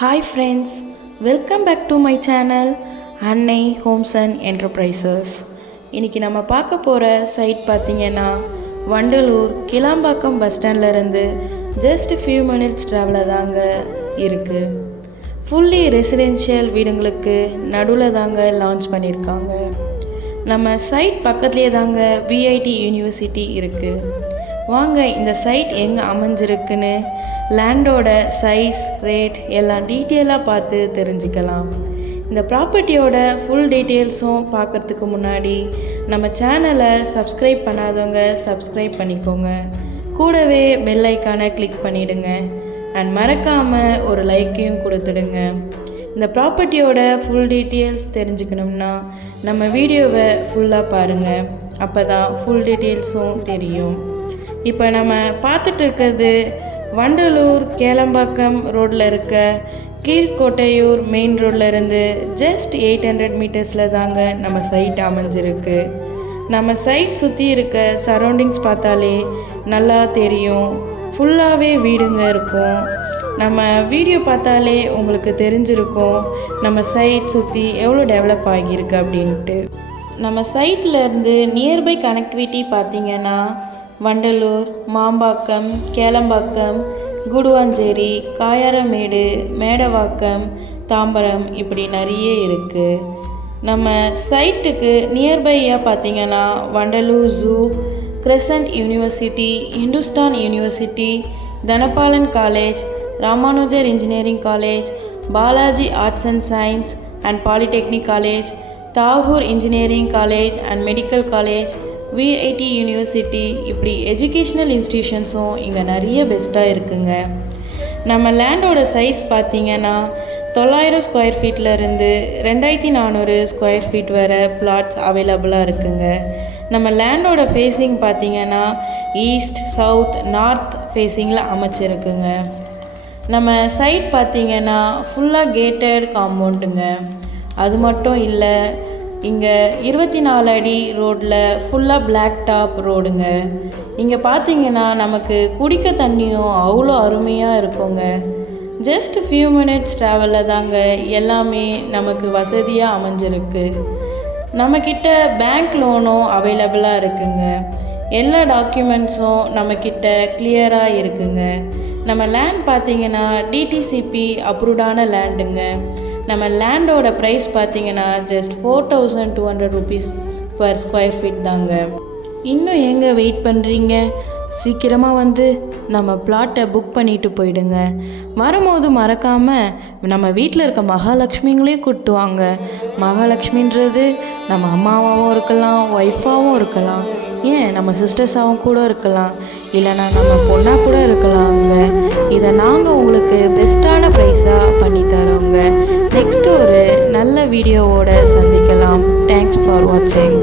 Hi friends, welcome back to my channel Annai Homes and Enterprises. இன்னைக்கு நம்ம பார்க்க போகிற சைட் பார்த்தீங்கன்னா வண்டலூர் கிளாம்பாக்கம் பஸ் ஸ்டாண்ட்ல இருந்து ஜஸ்ட் few minutes ட்ராவலில் தாங்க இருக்குது. ஃபுல்லி ரெசிடென்ஷியல் வீடுங்களுக்கு நடுவில் தாங்க லான்ச் பண்ணியிருக்காங்க. நம்ம சைட் பக்கத்துலேயே தாங்க விஐடி யூனிவர்சிட்டி இருக்குது. வாங்க இந்த சைட் எங்கே அமைஞ்சிருக்குன்னு லேண்டோட சைஸ் ரேட் எல்லாம் டீட்டெயிலாக பார்த்து தெரிஞ்சுக்கலாம். இந்த ப்ராப்பர்ட்டியோட ஃபுல் டீட்டெயில்ஸும் பார்க்குறதுக்கு முன்னாடி நம்ம சேனலை சப்ஸ்கிரைப் பண்ணாதவங்க சப்ஸ்கிரைப் பண்ணிக்கோங்க. கூடவே பெல் ஐக்கானை கிளிக் பண்ணிவிடுங்க அண்ட் மறக்காமல் ஒரு லைக்கையும் கொடுத்துடுங்க. இந்த ப்ராப்பர்ட்டியோட ஃபுல் டீட்டெயில்ஸ் தெரிஞ்சுக்கணும்னா நம்ம வீடியோவை ஃபுல்லாக பாருங்கள். அப்போ தான் ஃபுல் டீட்டெயில்ஸும் தெரியும். இப்போ நம்ம பார்த்துட்டு இருக்கிறது வண்டலூர் கேளம்பாக்கம் ரோட்டில் இருக்க கீழ்கோட்டையூர் மெயின் ரோட்டில் இருந்து ஜஸ்ட் 800 மீட்டர்ஸில் தாங்க நம்ம சைட் அமைஞ்சிருக்கு. நம்ம சைட் சுற்றி இருக்க சரௌண்டிங்ஸ் பார்த்தாலே நல்லா தெரியும். ஃபுல்லாகவே வீடுங்க இருக்கும். நம்ம வீடியோ பார்த்தாலே உங்களுக்கு தெரிஞ்சிருக்கும் நம்ம சைட் சுற்றி எவ்வளோ டெவலப் ஆகியிருக்கு அப்படின்ட்டு. நம்ம சைட்டில் இருந்து நியர்பை கனெக்டிவிட்டி பார்த்திங்கன்னா வண்டலூர், மாம்பாக்கம், கேளம்பாக்கம், குடுவாஞ்சேரி, காயாரமேடு, மேடவாக்கம், தாம்பரம் இப்படி நிறைய இருக்குது. நம்ம சைட்டுக்கு நியர்பையாக பார்த்திங்கன்னா Vandalur zoo, crescent university, Hindustan university, Dhanapalan college, Ramanujar engineering college, Balaji arts and science and polytechnic college, Tagore engineering college and medical college, VIT university இப்படி எஜுகேஷ்னல் இன்ஸ்டிடியூஷன்ஸும் இங்கே நிறைய பெஸ்ட்டாக இருக்குங்க. நம்ம லேண்டோட சைஸ் பார்த்திங்கன்னா 900 ஸ்கொயர் ஃபீட்லேருந்து 2400 ஸ்கொயர் ஃபீட் வரை பிளாட்ஸ் அவைலபிளாக இருக்குங்க. நம்ம லேண்டோட ஃபேஸிங் பார்த்திங்கன்னா ஈஸ்ட், சவுத், நார்த் ஃபேஸிங்கில் அமைச்சிருக்குங்க. நம்ம சைட் பார்த்திங்கன்னா ஃபுல்லாக கேட்டட் காம்பவுண்டுங்க. அது மட்டும் இல்லை, இங்கே 24 அடி ரோட்டில் ஃபுல்லாக பிளாக் டாப் ரோடுங்க. இங்கே பார்த்தீங்கன்னா நமக்கு குடிக்க தண்ணியும் அவ்வளோ அருமையாக இருக்குங்க. ஜஸ்ட் ஃபியூ மினிட்ஸ் ட்ராவலில் தாங்க எல்லாமே நமக்கு வசதியாக அமைஞ்சிருக்கு. நம்மக்கிட்ட பேங்க் லோனும் அவைலபிளாக இருக்குங்க. எல்லா டாக்குமெண்ட்ஸும் நம்மக்கிட்ட கிளியராக இருக்குங்க. நம்ம லேண்ட் பார்த்திங்கன்னா டிடிசிபி அப்ரூவ்டான லேண்டுங்க. நம்ம லேண்டோட ப்ரைஸ் பார்த்திங்கன்னா just 4200 rupees per square feet தாங்க. இன்னும் எங்கே வெயிட் பண்ணுறீங்க? சீக்கிரமாக வந்து நம்ம பிளாட்டை புக் பண்ணிட்டு போயிடுங்க. வரும்போது மறக்காமல் நம்ம வீட்டில் இருக்க மகாலட்சுமிங்களையும் கூப்பிட்டு வாங்க. மகாலட்சுமின்றது நம்ம அம்மாவாகவும் இருக்கலாம், ஒய்ஃபாகவும் இருக்கலாம், ஏன் நம்ம சிஸ்டர்ஸாகவும் கூட இருக்கலாம், இல்லைனா நம்ம பொண்ணாக கூட இருக்கலாங்க. இதை நாங்கள் உங்களுக்கு பெஸ்ட்டான ப்ரைஸாக பண்ணி தரோங்க. நெக்ஸ்ட்டு ஒரு நல்ல வீடியோவோட சந்திக்கலாம். தேங்க்ஸ் ஃபார் வாட்சிங்.